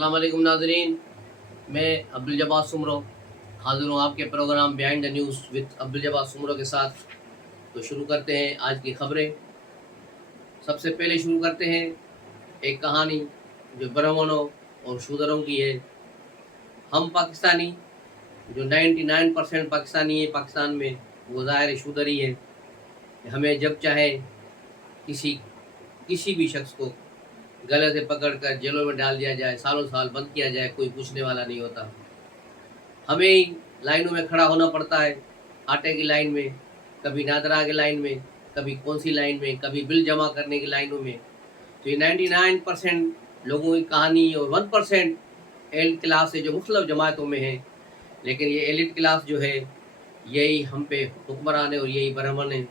अस्सलाम वालेकुम नाज़रीन, मैं अब्दुल जब्बार सुमरो हाज़िर हूँ आपके programme behind the news with Abdul Jabbar Soomro के साथ। तो शुरू करते हैं आज की खबरें। सबसे पहले शुरू करते हैं एक कहानी जो ब्राह्मणों और शूदरों की है। हम पाकिस्तानी जो 99% पाकिस्तानी है पाकिस्तान में, वो ज़ाहिर शूदर ही है। हमें जब चाहे किसी किसी भी शख्स को गले से पकड़कर जेलों में डाल दिया जाए, सालों साल बंद किया जाए, कोई पूछने वाला नहीं होता। हमें ही लाइनों में खड़ा होना पड़ता है, आटे की लाइन में, कभी नादरा की लाइन में, कभी कौन सी लाइन में, कभी बिल जमा करने की लाइनों में। तो ये 99% लोगों की कहानी और 1% एलिट क्लास है जो मुख्तलिफ जमातों में है। लेकिन ये एलिट क्लास जो है, यही हम पे हुक्मरान है और यही ब्राह्मण है।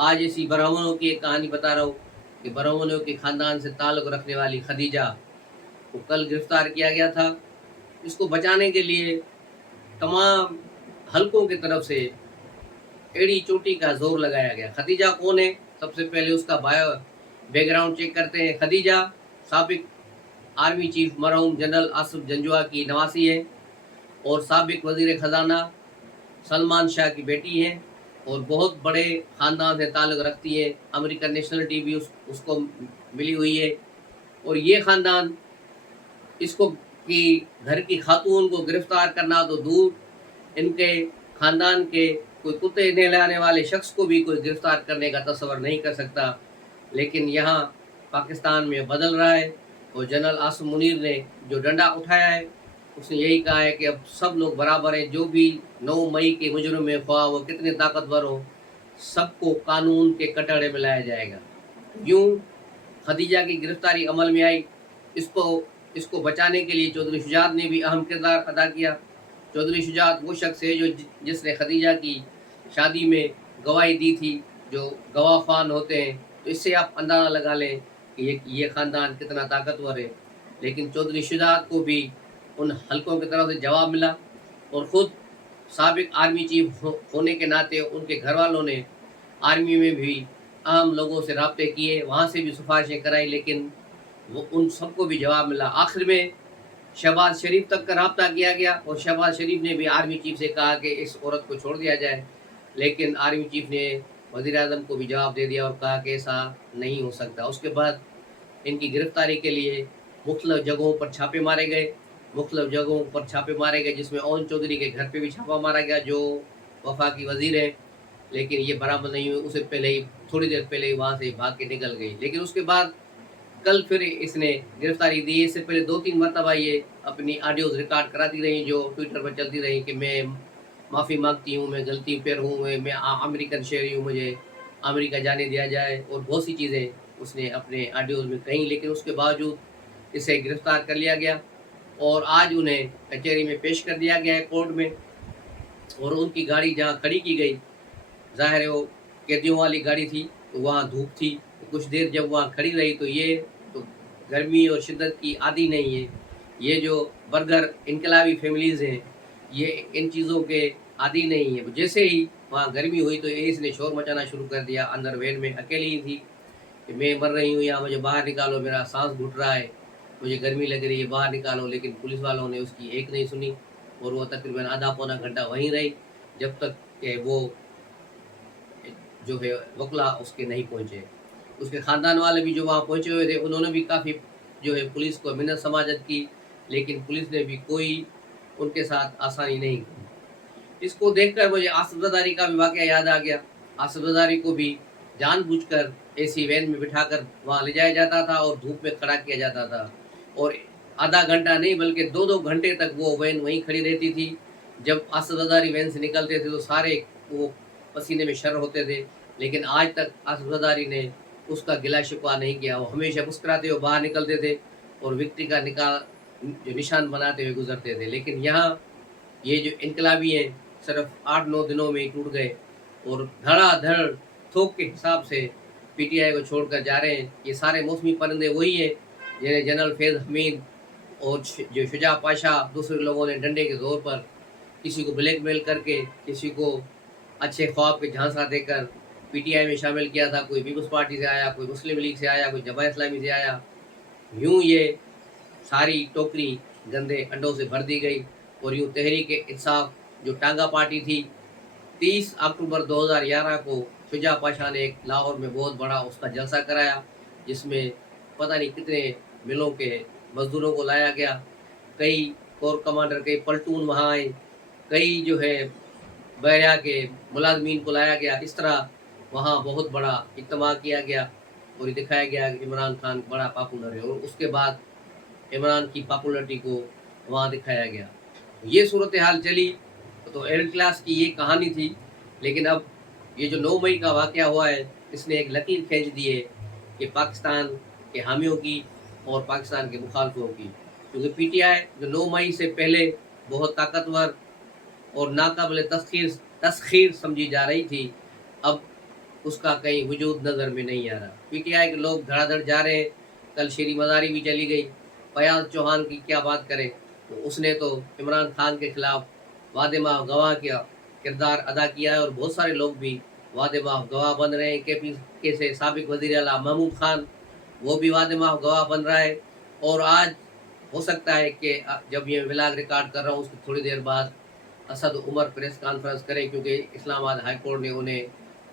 आज इसी ब्राह्मणों की एक कहानी बता रहा हूँ कि ब्राह्मणों के ख़ानदान से ताल्लुक़ रखने वाली खदीजा को कल गिरफ़्तार किया गया था। इसको बचाने के लिए तमाम हलकों की तरफ से एड़ी चोटी का जोर लगाया गया। खदीजा कौन है? सबसे पहले उसका बैकग्राउंड चेक करते हैं। खदीजा साबिक आर्मी चीफ मरहूम जनरल आसिफ जंजुआ की नवासी है और साबिक वजीर ख़जाना सलमान शाह की बेटी है और बहुत बड़े ख़ानदान से ताल्लुक़ रखती है। अमेरिकन नेशनलिटी भी उसको मिली हुई है। और ये ख़ानदान इसको कि घर की खातून को गिरफ़्तार करना तो दूर, इनके ख़ानदान के कोई कुत्ते नहलाने वाले शख्स को भी कोई गिरफ़्तार करने का तसव्वुर नहीं कर सकता। लेकिन यहाँ पाकिस्तान में बदल रहा है और जनरल आसिम मुनीर ने जो डंडा उठाया है, उसने यही कहा है कि अब सब लोग बराबर हैं। जो भी 9 मई के मुजरिम में, ख्वाह वो कितने ताकतवर हो, सबको कानून के कटघरे में लाया जाएगा। यूँ खदीजा की गिरफ़्तारी अमल में आई। इसको बचाने के लिए चौधरी शुजात ने भी अहम किरदार अदा किया। चौधरी शुजात वो शख्स है जिसने खदीजा की शादी में गवाही दी थी, जो गवाह खान होते हैं। तो इससे आप अंदाज़ा लगा लें कि ये ख़ानदान कितना ताकतवर है। लेकिन चौधरी शुजात को भी उन हलकों की तरफ से जवाब मिला और ख़ुद साबिक आर्मी चीफ होने के नाते उनके घर वालों ने आर्मी में भी अहम लोगों से राब्ते किए, वहाँ से भी सिफारिशें कराई, लेकिन वो उन सबको भी जवाब मिला। आखिर में शहबाज शरीफ तक का रब्ता किया गया और शहबाज शरीफ ने भी आर्मी चीफ से कहा कि इस औरत को छोड़ दिया जाए। लेकिन आर्मी चीफ ने वज़ीर आज़म को भी जवाब दे दिया और कहा कि ऐसा नहीं हो सकता। उसके बाद इनकी गिरफ़्तारी के लिए मुख्तलिफ़ जगहों पर छापे मारे गए, जिसमें ओन चौधरी के घर पे भी छापा मारा गया, जो वफाकी वज़ीर हैं। लेकिन ये बरामद नहीं हुई। उससे पहले ही, थोड़ी देर पहले ही वहाँ से भाग के निकल गई। लेकिन उसके बाद कल फिर इसने गिरफ्तारी दी। इससे पहले 2-3 मरतबा ये अपनी ऑडियोज़ रिकॉर्ड कराती रही, जो ट्विटर पर चलती रही कि मैं माफ़ी मांगती हूँ, मैं गलती पर हूँ, मैं अमेरिकन शहरी हूँ, मुझे अमेरिका जाने दिया जाए, और बहुत सी चीज़ें उसने अपने ऑडियोज़ में कहीं। लेकिन उसके बावजूद इसे गिरफ़्तार कर लिया गया और आज उन्हें कचहरी में पेश कर दिया गया है, कोर्ट में। और उनकी गाड़ी जहाँ खड़ी की गई, ज़ाहिर है वो कैदियों वाली गाड़ी थी, तो वहाँ धूप थी। तो कुछ देर जब वहाँ खड़ी रही तो ये तो गर्मी और शिद्दत की आदी नहीं है। ये जो बर्गर इनकलाबी फैमिलीज़ हैं, ये इन चीज़ों के आदी नहीं है। जैसे ही वहाँ गर्मी हुई तो ये इसने शोर मचाना शुरू कर दिया। अंदर वैन में अकेली ही थी कि मैं मर रही हूँ, यहाँ मुझे बाहर निकालो, मेरा सांस घुट रहा है, मुझे गर्मी लग रही है, बाहर निकालो। लेकिन पुलिस वालों ने उसकी एक नहीं सुनी और वो तकरीबन आधा पौना घंटा वहीं रही, जब तक कि वो जो है वकला उसके नहीं पहुँचे। उसके ख़ानदान वाले भी जो वहाँ पहुँचे हुए थे, उन्होंने भी काफ़ी जो है पुलिस को मिन्नत समाजत की, लेकिन पुलिस ने भी कोई उनके साथ आसानी नहीं की। इसको देखकर मुझे आसिफ ज़रदारी का भी वाक़या याद आ गया। आसिफ ज़रदारी को भी जानबूझकर ऐसी वैन में बिठाकर वहाँ ले जाया जाता था और धूप में खड़ा किया जाता था, और आधा घंटा नहीं बल्कि 2-2 घंटे तक वो वैन वहीं खड़ी रहती थी। जब आसिफ ज़रदारी वैन से निकलते थे तो सारे वो पसीने में शर होते थे। लेकिन आज तक आसिफ ज़रदारी ने उसका गिला शिकवा नहीं किया। वो हमेशा मुस्कुराते हुए बाहर निकलते थे और विक्ट्री का जो निशान बनाते हुए गुजरते थे। लेकिन यहाँ ये जो इनकलाबी हैं, सिर्फ 8-9 दिनों में ही टूट गए और धड़ाधड़ थोक के हिसाब से पीटीआई को छोड़कर जा रहे हैं। ये सारे मौसमी परिंदे वही हैं जिन्हें जनरल फैज़ हमीद और जो शुजा पाशा, दूसरे लोगों ने डंडे के ज़ोर पर किसी को ब्लैकमेल करके, किसी को अच्छे ख्वाब के झांसा देकर पीटीआई में शामिल किया था। कोई पीपल्स पार्टी से आया, कोई मुस्लिम लीग से आया, कोई जमात इस्लामी से आया। यूँ ये सारी टोकरी गंदे अंडों से भर दी गई। और यूँ तहरीक इंसाफ जो टांगा पार्टी थी, 30 अक्टूबर 2011 को शुजा पाशा ने एक लाहौर में बहुत बड़ा उसका जलसा कराया, जिसमें पता नहीं कितने मिलों के मजदूरों को लाया गया। कई कोर कमांडर, कई पलटून वहाँ आए, कई जो है बहरिया के मुलाजमीन को लाया गया। इस तरह वहाँ बहुत बड़ा इज्तिमा किया गया और ये दिखाया गया कि इमरान खान बड़ा पॉपुलर है। और उसके बाद इमरान की पॉपुलरिटी को वहाँ दिखाया गया। ये सूरत हाल चली। तो एल क्लास की ये कहानी थी। लेकिन अब ये जो 9 मई का वाक़या हुआ है, इसने एक लकीर खींच दी है कि पाकिस्तान के हामियों की और पाकिस्तान के मुखालफों की। क्योंकि पीटीआई जो 9 मई से पहले बहुत ताकतवर और नाकाबिल तस्खीर समझी जा रही थी, अब उसका कहीं वजूद नज़र में नहीं आ रहा। पीटीआई के लोग धड़ाधड़ जा रहे हैं। कल शेरी मज़ारी भी चली गई। फयाज चौहान की क्या बात करें, तो उसने तो इमरान खान के खिलाफ वादे माह गवाह का किरदार अदा किया है और बहुत सारे लोग भी वादे माह गवाह बन रहे हैं। के से साबिक वज़ीर आला महमूद खान, वो भी वादे माह गवाह बन रहा है। और आज हो सकता है कि जब ये व्लॉग रिकॉर्ड कर रहा हूँ उसकी थोड़ी देर बाद असद उमर प्रेस कॉन्फ्रेंस करें, क्योंकि इस्लामाबाद हाई कोर्ट ने उन्हें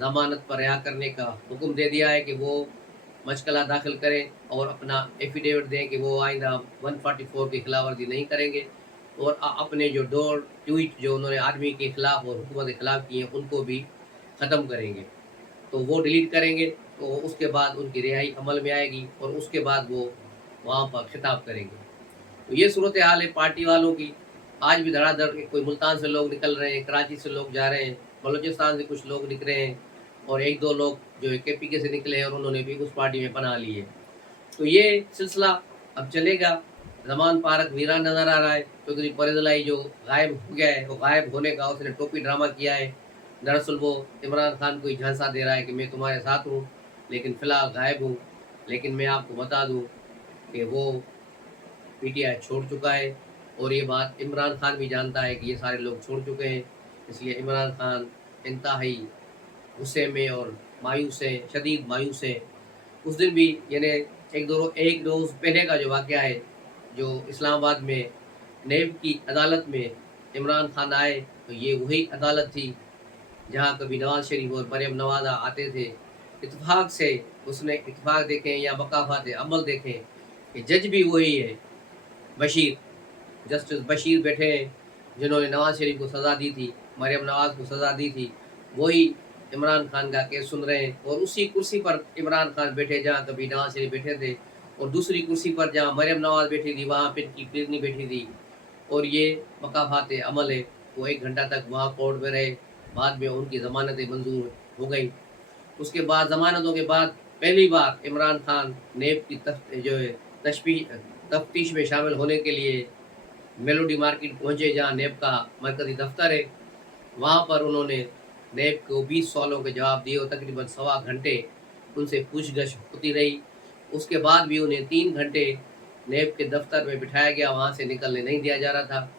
ज़मानत पर रिहा करने का हुक्म दे दिया है कि वो मशकला दाखिल करें और अपना एफिडेविट दें कि वो आइंदा 144 की खिलाफ वर्जी नहीं करेंगे। और अपने जो 2 ट्वीट जो उन्होंने आर्मी के खिलाफ और हुकूमत के खिलाफ किए हैं उनको भी ख़त्म करेंगे। तो वो डिलीट करेंगे, तो उसके बाद उनकी रिहाई अमल में आएगी और उसके बाद वो वहाँ पर खिताब करेंगे। तो ये सूरत हाल है पार्टी वालों की। आज भी धड़ाधड़ कोई मुल्तान से लोग निकल रहे हैं, कराची से लोग जा रहे हैं, बलूचिस्तान से कुछ लोग निकले हैं और 1-2 लोग जो है केपीके से निकले हैं और उन्होंने भी उस पार्टी में पनाह ली है। तो ये सिलसिला अब चलेगा। ज़मान पार्क वीरान नज़र आ रहा है। चौधरी परवेज़ जो गायब हो गया है, वो गायब होने का उसने टोपी ड्रामा किया है। दरअसल वो इमरान खान को ही झांसा दे रहा है कि मैं तुम्हारे साथ हूँ, लेकिन फ़िलहाल गायब हूँ। लेकिन मैं आपको बता दूँ कि वो पीटीआई छोड़ चुका है और ये बात इमरान खान भी जानता है कि ये सारे लोग छोड़ चुके हैं। इसलिए इमरान खान इंतहाई गुस्से में और मायूस हैं, शदीद मायूस हैं। उस दिन भी यानी एक रोज़ पहले का जो वाक़या है, जो इस्लामाबाद में नेब की अदालत में इमरान खान आए, तो ये वही अदालत थी जहाँ कभी नवाज़ शरीफ और मरियम नवाज़ा आते थे। इत्तेफाक से उसने इत्तेफाक देखें या मकाफ़ात अमल देखें कि जज भी वही है, बशीर, जस्टिस बशीर बैठे हैं जिन्होंने नवाज़ शरीफ को सज़ा दी थी, मरियम नवाज़ को सज़ा दी थी, वही इमरान खान का केस सुन रहे हैं। और उसी कुर्सी पर इमरान खान बैठे जहाँ कभी नवाज़ शरीफ बैठे थे, और दूसरी कुर्सी पर जहाँ मरियम नवाज़ बैठी थी वहाँ पिन की फिरनी बैठी थी। और ये मकाफ़ात अमल है, वो 1 घंटा तक वहाँ कोर्ट में रहे। बाद में उनकी ज़मानतें मंजूर हो गई। उसके बाद ज़मानतों के बाद पहली बार इमरान खान नेब की तफ्तीश में शामिल होने के लिए मेलोडी मार्केट पहुँचे, जहाँ नेब का मरकज़ी दफ्तर है। वहाँ पर उन्होंने नेब को 20 सवालों के जवाब दिए और तकरीबन सवा घंटे उनसे पूछगछ होती रही। उसके बाद भी उन्हें 3 घंटे नेब के दफ्तर में बिठाया गया, वहाँ से निकलने नहीं दिया जा रहा था।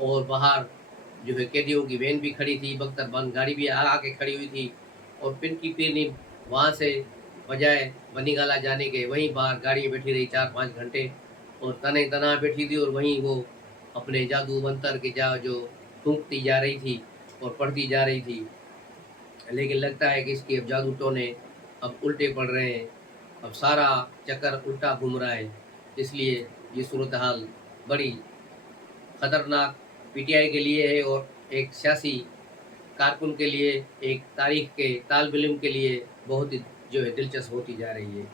और बाहर जो है कैदियों की वैन भी खड़ी थी, बख्तरबंद गाड़ी भी आके खड़ी हुई थी। और पिन की पीरनी वहाँ से बजाय बनीगाला जाने के वहीं बाहर गाड़ी में बैठी रही 4-5 घंटे और तने तना बैठी थी। और वहीं वो अपने जादू मंतर के जो फूंकती जा रही थी और पढ़ती जा रही थी। लेकिन लगता है कि इसके अब जादू टोने अब उल्टे पड़ रहे हैं, अब सारा चक्कर उल्टा घूम रहा है। इसलिए ये सूरत हाल बड़ी ख़तरनाक पीटीआई के लिए है और एक सियासी कारकुन के लिए, एक तारीख के तालिब इल्म के लिए बहुत ही जो है दिलचस्प होती जा रही है।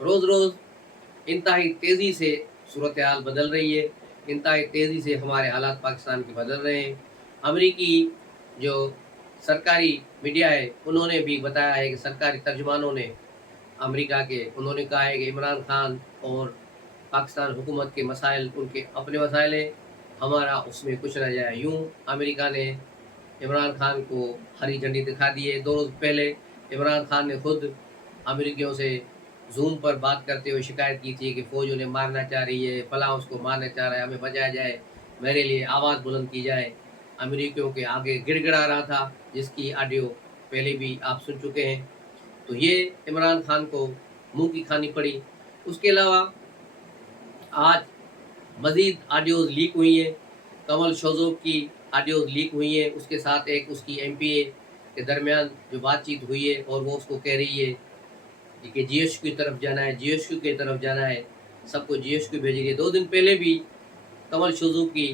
रोज़ रोज़ इंतहाई तेज़ी से सूरत हाल बदल रही है, इंतहाई तेज़ी से हमारे हालात पाकिस्तान के बदल रहे हैं। अमेरिकी जो सरकारी मीडिया है उन्होंने भी बताया है कि सरकारी तर्जुमानों ने अमेरिका के उन्होंने कहा है कि इमरान खान और पाकिस्तान हुकूमत के मसाइल उनके अपने मसाइल हैं, हमारा उसमें कुछ न जाए। यूँ अमेरिका ने इमरान खान को हरी झंडी दिखा दी है। 2 रोज़ पहले इमरान खान ने खुद अमेरिकियों से ज़ूम पर बात करते हुए शिकायत की थी कि फ़ौज उन्हें मारना चाह रही है, फलां उसको मारना चाह रहा है, हमें बचाया जाए, मेरे लिए आवाज़ बुलंद की जाए। अमेरिकियों के आगे गिड़गिड़ा रहा था, जिसकी ऑडियो पहले भी आप सुन चुके हैं। तो ये इमरान खान को मुँह की खानी पड़ी। उसके अलावा आज मज़ीद ऑडियोज़ लीक हुई हैं, कमल शोज़ोब की ऑडियोज़ लीक हुई हैं, उसके साथ एक उसकी एमपीए के दरमियान जो बातचीत हुई है और वो उसको कह रही है कि जीएचक्यू की तरफ जाना है, जीएचक्यू की तरफ जाना है, सबको जीएचक्यू भेज रही है। 2 दिन पहले भी कमल शोज़ोब की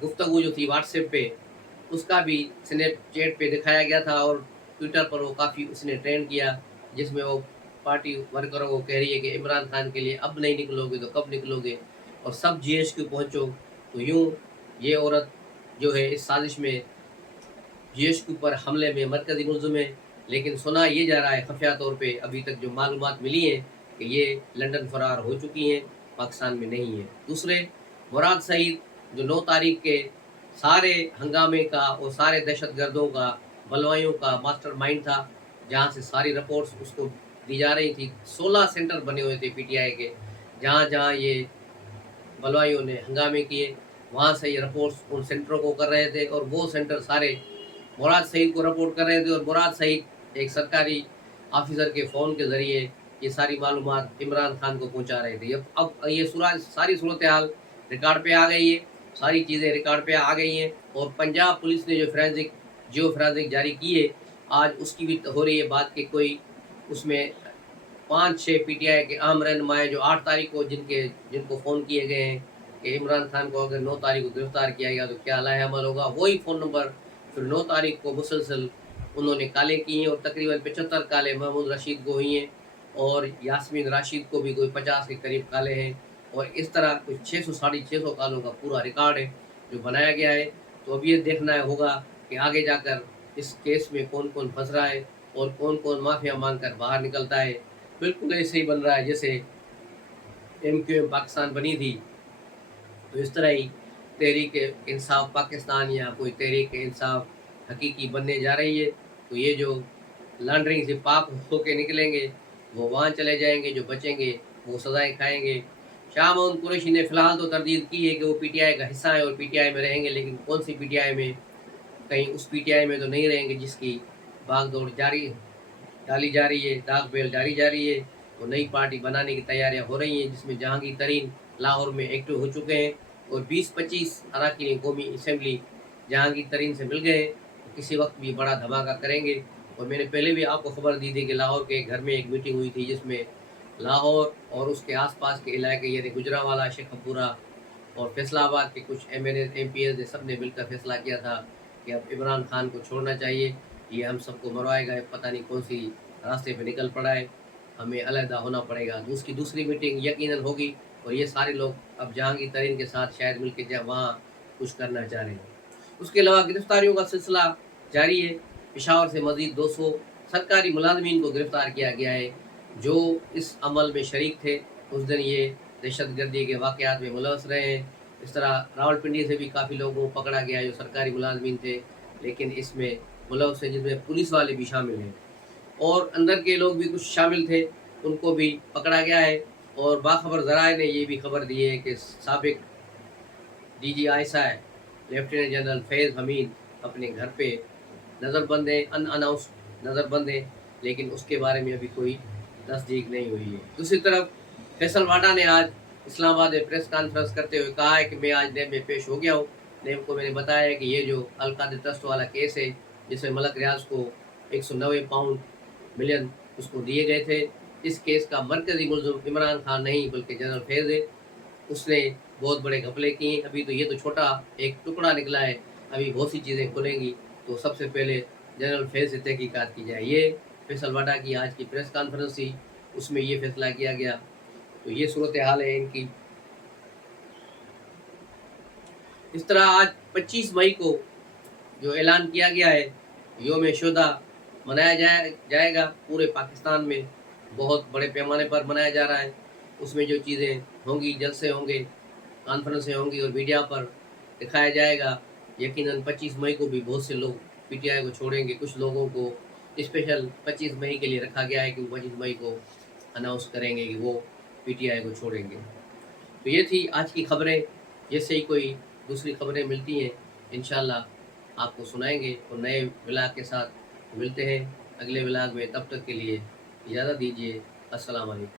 गुफ्तगू जो थी व्हाट्सएप पे, उसका भी स्नैपचैट पे दिखाया गया था और ट्विटर पर वो काफ़ी उसने ट्रेंड किया, जिसमें वो पार्टी वर्करों को कह रही है कि इमरान खान के लिए अब नहीं निकलोगे तो कब निकलोगे, और सब जीएचक्यू पहुँचो। तो यूँ ये औरत जो है इस साजिश में जीएचक्यू पर हमले में मरकज़ी मुलज़िम है, लेकिन सुना ये जा रहा है खुफिया तौर पे, अभी तक जो मालूमात मिली हैं कि ये लंदन फ़रार हो चुकी हैं, पाकिस्तान में नहीं है। दूसरे मुराद सईद जो 9 तारीख के सारे हंगामे का और सारे दहशतगर्दों का, बलवाइयों का मास्टरमाइंड था, जहाँ से सारी रिपोर्ट्स उसको दी जा रही थी। 16 सेंटर बने हुए थे पीटीआई के, जहाँ-जहाँ ये बलवाइयों ने हंगामे किए, वहाँ से ये रिपोर्ट्स उन सेंटरों को कर रहे थे और वो सेंटर सारे मुराद सईद को रिपोर्ट कर रहे थे, और मुराद सईद एक सरकारी ऑफिसर के फ़ोन के ज़रिए ये सारी मालूमात इमरान खान को पहुँचा रहे थे। अब ये सारी सूरत हाल रिकॉर्ड पे आ गई है, सारी चीज़ें रिकॉर्ड पे आ गई हैं, और पंजाब पुलिस ने जो जियो फोरेंसिक जारी की है, आज उसकी भी हो रही है बात कि कोई उसमें 5-6 पीटीआई के अहम रहनुमा जो 8 तारीख को जिनको फ़ोन किए गए हैं कि इमरान खान को अगर 9 तारीख को गिरफ्तार किया गया तो क्या लाहेअमल होगा, वही फ़ोन नंबर फिर 9 तारीख को मुसलसल उन्होंने काले किए हैं, और तकरीबन 75 काले महमूद रशीद को हुई हैं, और यास्मीन राशिद को भी कोई 50 के करीब काले हैं, और इस तरह कुछ 600 साढ़े 600 कालों का पूरा रिकॉर्ड है जो बनाया गया है। तो अब ये देखना होगा कि आगे जाकर इस केस में कौन-कौन फँस रहा है और कौन-कौन माफ़िया मानकर बाहर निकलता है। बिल्कुल ऐसे ही बन रहा है जैसे एमक्यूएम पाकिस्तान बनी थी, तो इस तरह ही तहरीक इंसाफ पाकिस्तान या कोई तहरीक इंसाफ हकीकी बनने जा रही है। तो ये जो लॉन्ड्रिंग से पाक होके निकलेंगे वो वहाँ चले जाएंगे, जो बचेंगे वो सज़ाएँ खाएंगे। शाह महमूद कुरैशी ने फ़िलहाल तो तरदीद की है कि वो पीटीआई का हिस्सा है और पीटीआई में रहेंगे, लेकिन कौन सी पीटीआई में, कहीं उस पीटीआई में तो नहीं रहेंगे जिसकी भागदौड़ जारी डाली जा रही है, दाग बेल डाली जा रही है। वो नई पार्टी बनाने की तैयारियां हो रही हैं, जिसमें जहांगीर तरीन लाहौर में एक्टिव हो चुके हैं, और 20-25 अरकान कौमी असम्बली जहांगीर तरीन से मिल गए हैं, तो किसी वक्त भी बड़ा धमाका करेंगे। और मैंने पहले भी आपको खबर दी थी कि लाहौर के एक घर में एक मीटिंग हुई थी, जिसमें लाहौर और उसके आसपास के इलाके यानी गुजरांवाला, शेखपुरा और फैसलाबाद के कुछ एमएनए एमपीएस ने सब ने मिलकर फैसला किया था कि अब इमरान खान को छोड़ना चाहिए, ये हम सबको मरवाएगा, पता नहीं कौन सी रास्ते पे निकल पड़ा है, हमें अलहदा होना पड़ेगा। तो उसकी दूसरी मीटिंग यकीनन होगी, और ये सारे लोग अब जहांगीर तरीन के साथ शायद मिलकर वहाँ कुछ करना चाह रहे हैं। उसके अलावा गिरफ्तारियों का सिलसिला जारी है। पेशावर से मजीद 200 सरकारी मुलाजमीन को गिरफ्तार किया गया है जो इस अमल में शरीक थे। उस दिन ये दहशतगर्दी के वाक़यात में मुलव्वस रहे हैं। इस तरह रावलपिंडी से भी काफ़ी लोगों को पकड़ा गया है जो सरकारी मुलाजमीन थे, लेकिन इसमें मुलव्वस हैं, जिसमें पुलिस वाले भी शामिल हैं, और अंदर के लोग भी कुछ शामिल थे, उनको भी पकड़ा गया है। और बाखबर ज़राए ने ये भी खबर दी है कि साबिक डीजी आईएसआई लेफ्टिनेंट जनरल फैज़ हमीद अपने घर पे नज़रबंद है, अनअनाउंस्ड नज़रबंद है, लेकिन उसके बारे में अभी कोई तस्दीक नहीं हुई है। दूसरी तरफ फैसल वाडा ने आज इस्लामाबाद में प्रेस कॉन्फ्रेंस करते हुए कहा है कि मैं आज नेब में पेश हो गया हूँ। नेब को मैंने बताया है कि ये जो अलकादिर ट्रस्ट वाला केस है, जिसमें मलक रियाज को 190 पाउंड मिलियन उसको दिए गए थे, इस केस का मरकज़ी मुलज़िम इमरान खान नहीं बल्कि जनरल फैज़ है। उसने बहुत बड़े घपले किए। अभी तो ये तो छोटा एक टुकड़ा निकला है, अभी बहुत सी चीज़ें खुलेंगी। तो सबसे पहले जनरल फैज़ से तहकीकात की जाए। ये फैसल वाडा की आज की प्रेस कॉन्फ्रेंस थी, उसमें ये फैसला किया गया। तो ये सूरत हाल है इनकी। इस तरह आज 25 मई को जो ऐलान किया गया है, योम शुहदा मनाया जाएगा पूरे पाकिस्तान में, बहुत बड़े पैमाने पर मनाया जा रहा है। उसमें जो चीज़ें होंगी, जलसे होंगे, कॉन्फ्रेंसें होंगी और मीडिया पर दिखाया जाएगा। यकीनन 25 मई को भी बहुत से लोग पीटीआई को छोड़ेंगे। कुछ लोगों को स्पेशल 25 मई के लिए रखा गया है कि वो 25 मई को अनाउंस करेंगे कि वो पीटीआई को छोड़ेंगे। तो ये थी आज की खबरें। जैसे ही कोई दूसरी खबरें मिलती हैं, इंशाल्लाह आपको सुनाएंगे, और नए व्लॉग के साथ मिलते हैं अगले व्लॉग में। तब तक के लिए इजाज़त दीजिए। अस्सलाम वालेकुम।